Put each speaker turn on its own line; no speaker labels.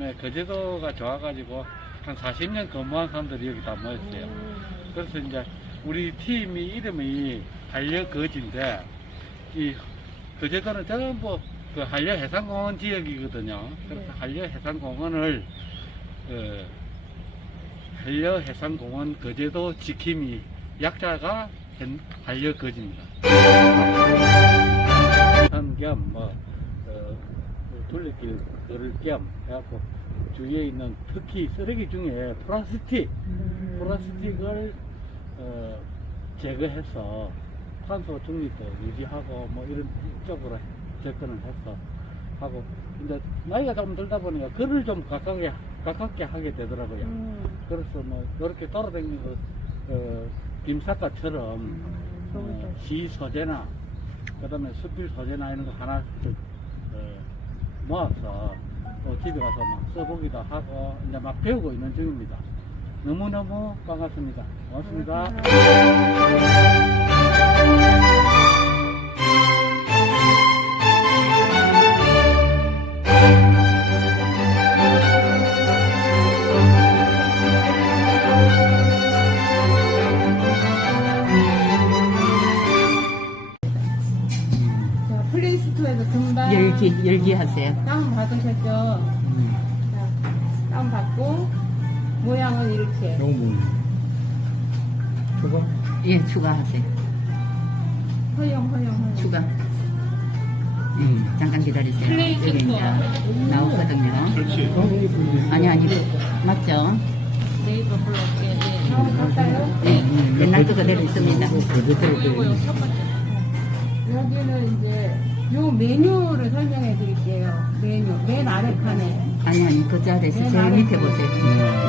그다음에 거제도가 좋아가지고 한 40년 근무한 사람들이 여기 다 모였어요. 그래서 이제 우리 팀이 이름이 한려거지인데 이 거제도는 전부 그 한려해상공원 지역이거든요. 그래서
네.
한려해상공원을 그 한려해상공원 거제도 지킴이 약자가 한- 한려거지입니다. 한겸뭐 어, 둘레길 걸을 겸 해갖고 주위에 있는 특히 쓰레기 중에 플라스틱 플라스틱을 어, 제거해서 탄소 중립도 유지하고 뭐 이런 쪽으로 접근을 해서 하고 이제 나이가 좀 들다 보니까 글을 좀 가깝게 가깝게 하게 되더라고요.
음.
그래서 뭐 이렇게 돌아다니면서 어, 김사과처럼 어, 시 소재나 그다음에 수필 소재나 이런 거 하나 씩 어, 모아서 또 집에 가서 막 써보기도 하고 이제 막 배우고 있는 중입니다. 너무너무 반갑습니다. 고맙습니다.
플레이스토어에서 금방
열기, 열기 하세요.
다운 받으셨죠? 자, 다운 받고 모양은 이렇게
요거 뭐 저거
예, 추가하세요.
허영 허영 허영
추가. 음, 잠깐 기다리세요.
플레이
여기 이제 나오거든요.
그렇지 어,
아니, 아니, 맞죠?
네이버 블로그에 예. 다운 받아요?
네, 음, 옛날 거 그대로 있습니다.
그리고요 첫 번째 요 메뉴를 설명해 드릴게요 메뉴 맨 아래 칸에
아니, 아니, 그 자리에서
네,
제일. 밑에 보세요. 네.